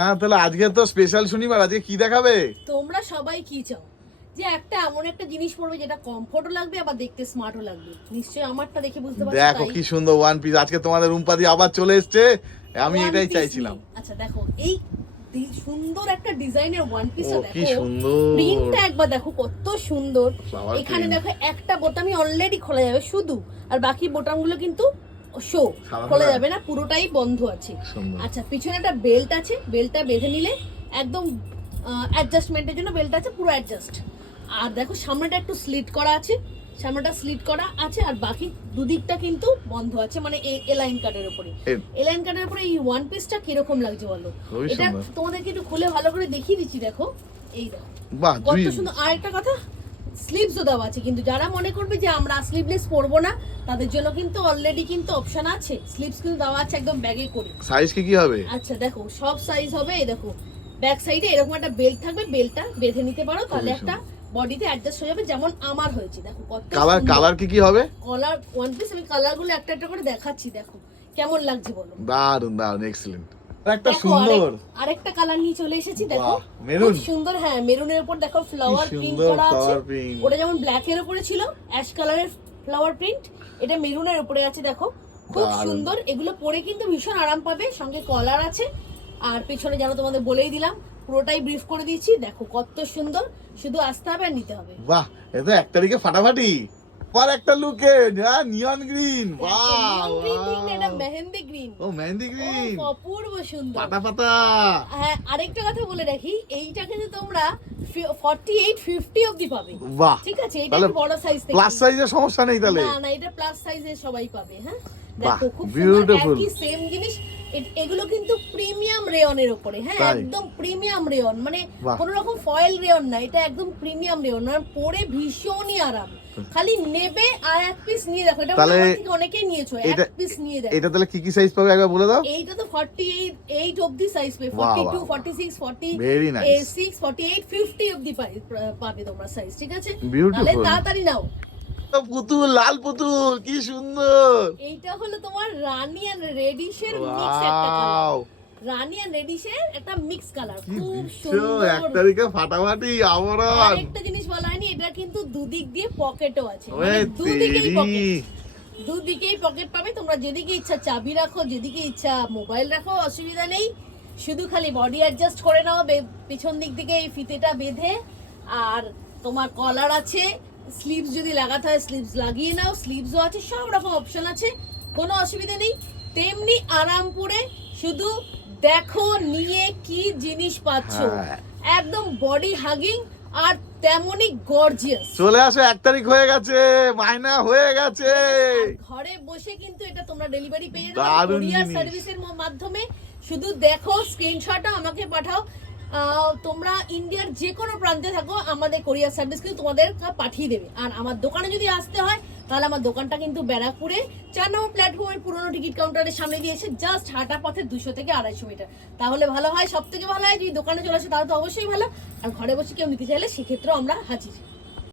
হ্যাঁ, তাহলে আজকে তো স্পেশাল শনিবার, আজকে কি দেখাবে? তোমরা সবাই কি চাও যে একটা এমন একটা জিনিস পরবে যেটা কমফোর্টও লাগবে আবার দেখতে স্মার্টও লাগবে। নিশ্চয়ই আমারটা দেখে বুঝতে পারছো। দেখো কি সুন্দর ওয়ান পিস আজকে তোমাদের রুম্পা দি আবার চলে এসেছে। আমি এটাই চাইছিলাম। আচ্ছা দেখো এই সুন্দর একটা ডিজাইনের ওয়ান পিসটা দেখো, কি সুন্দর প্রিন্টটা একবার দেখো কত সুন্দর। Flower এখানে print। দেখো একটা বোতামই অলরেডি খোলা যাবে শুধু, আর বাকি বোতামগুলো কিন্তু শো সাদা খোলা সাদা। যাবে না, পুরোটাই বন্ধ আছে। সুন্দর। আচ্ছা পিছনে একটা বেল্ট আছে, বেল্টটা বেঁধে নিলে একদম অ্যাডজাস্টমেন্টের জন্য বেল্ট আছে, পুরো অ্যাডজাস্ট। আর দেখো সামনেটা একটু স্লিট করা আছে, সামনেটা স্লিট করা আছে, আর বাকি দুদিকটা কিন্তু বন্ধ আছে, মানে এলাইন কাটের উপরে। এলাইন কাটের উপরে এই ওয়ান পিসটা কিরকম লাগছে বলো? খুবই এটা সুন্দর। তোমাদেরকে একটু খুলে ভালো করে দেখিয়ে দিচ্ছি, দেখো এই দেখো বাহ, কত জুই। সুন্দর। আর একটা কথা, স্লিভসও দেওয়া আছে, কিন্তু যারা মনে করবে যে আমরা স্লিভলেস পরবো না তাদের জন্য কিন্তু অলরেডি কিন্তু অপশন আছে, স্লিভস কিন্তু দেওয়া আছে একদম ব্যাগে করে। সাইজ কি হবে? আচ্ছা দেখো সব সাইজ হবে। এই দেখো ব্যাক সাইডে এরকম একটা বেল্ট থাকবে, বেল্টটা বেঁধে নিতে পারো, তাহলে একটা বডিতে অ্যাডজাস্ট হয়ে যাবে, যেমন আমার হয়েছে। দেখো কত কালার কালার কি হবে? কালার ওয়ান পিস আমি কালারগুলো একটা একটা করে দেখাচ্ছি, দেখো কেমন লাগছে বলো। দারুন দারুন, এক্সিলেন্ট। একটা দেখো সুন্দর আরেকটা কালার নিয়ে চলে এসেছি, দেখো বাহ, মেরুন। খুব সুন্দর। হ্যাঁ মেরুনের উপর দেখো ফ্লাওয়ার প্রিন্ট সুন্দর করা আছে। flower print। ওটা যেমন ব্ল্যাক এর উপরে ছিল অ্যাশ কালারের ফ্লাওয়ার প্রিন্ট, এটা মেরুনের উপরে আছে। দেখো খুব দারুণ। সুন্দর, এগুলো পরে কিন্তু ভীষণ আরাম পাবে, সঙ্গে কলার আছে। আর পিছনে যেন তোমাদের বলেই দিলাম, পুরোটাই ব্রিফ করে দিয়েছি। দেখো কত সুন্দর, শুধু আসতে হবে আর নিতে হবে। বাহ, এ তো এক তারিখে ফাটাফাটি। আর একটা লুকে নিয়ন গ্রিন। বাহ, এটা মেহেন্দি গ্রিন। ও মেহেন্দি গ্রিন, অপূর্ব সুন্দর। পাতা পাতা। হ্যাঁ আরেকটা কথা বলে রাখি, এইটা কিন্তু তোমরা 48 50 অবধি পাবে। বাহ, ঠিক আছে, এটা তাহলে একটু বড় সাইজ থেকে। প্লাস সাইজের সমস্যা নেই তাহলে? না না, এটা প্লাস সাইজে সবাই পাবে। হ্যাঁ বাহ, দেখো খুব সুন্দর, beautiful। একই সেম জিনিস। এগুলো কিন্তু প্রিমিয়াম রেয়নের উপরে। হ্যাঁ তাই? একদম প্রিমিয়াম রেয়ন, মানে বাহ। কোনো রকম ফয়েল রেয়ন না, এটা একদম প্রিমিয়াম রেয়ন, মানে পরে ভীষণই আরাম। খালি নেবে আর এক পিস নিয়ে দেখো, এটা তাহলে আমার থেকে অনেকেই নিয়েছো, এক এটা পিস নিয়ে দেখো। এটা তাহলে কি কি সাইজ পাবে একবার বলে দাও? এইটা তো 48 অবধি সাইজ পাবে, বাহ, 42 বাহ, 46 Very nice। 46 48 50 অবধি পাবে তোমরা সাইজ। ঠিক আছে, Beautiful। তাহলে তাড়াতাড়ি নাও। পুতুল, লাল পুতুল, কি সুন্দর। এইটা হলো তোমার রানী আর রেডিশের মিক্স একটা কালার। ওয়াও, রানী আর রেডিশের একটা মিক্স কালার, কি খুব দিচ্ছ সুন্দর। এক তারিখে ফাটাফাটি আমরণ। আরেকটা জিনিস বলা হয়নি, এটা কিন্তু দুদিক দিয়ে পকেটও আছে, ওয়ে মানে দুদিকেই তেরি। পকেট, দুদিকেই পকেট পাবে তোমরা। যেদিকে ইচ্ছা চাবি রাখো, যেদিকে ইচ্ছা মোবাইল রাখো, অসুবিধা নেই। শুধু খালি বডি অ্যাডজাস্ট করে নাও পিছন দিক থেকে এই ফিতেটা বেঁধে। আর তোমার কলার আছে, স্লিভস যদি লাগাতে হয় স্লিভস লাগিয়ে নাও, স্লিভসও আছে, সব রকম অপশন আছে, কোনো অসুবিধা নেই। তেমনি আরামপুরে শুধু দেখো নিয়ে কি জিনিস পাচ্ছো, হ্যাঁ। একদম বডি হাগিং আর তেমনি গর্জিয়াস। চলে আসো, এক তারিখ হয়ে গেছে, মাইনা হয়ে গেছে। ঘরে বসে কিন্তু এটা তোমরা ডেলিভারি পেয়ে যাবে দারুণ কুরিয়ার জিনিস। সার্ভিসের মাধ্যমে। শুধু দেখো, স্ক্রিনশটটা আমাকে পাঠাও। তোমরা ইন্ডিয়ার যে কোনো প্রান্তে থাকো, আমাদের কোরিয়ার সার্ভিস কিন্তু তোমাদের পাঠিয়ে দেবে। আর আমার দোকানে যদি আসতে হয় তাহলে আমার দোকানটা কিন্তু ব্যারাকপুরে 4 নম্বর প্ল্যাটফর্মের পুরনো টিকিট কাউন্টারের সামনে দিয়ে এসে জাস্ট হাঁটা পথে 200 থেকে 250 মিটার। তাহলে ভালো হয়, সব থেকে ভালো হয় যদি দোকানে চলে আসে, তাহলে তো অবশ্যই ভালো। আর ঘরে বসে কেউ নিতে চাইলে সেক্ষেত্রেও আমরা হাজির।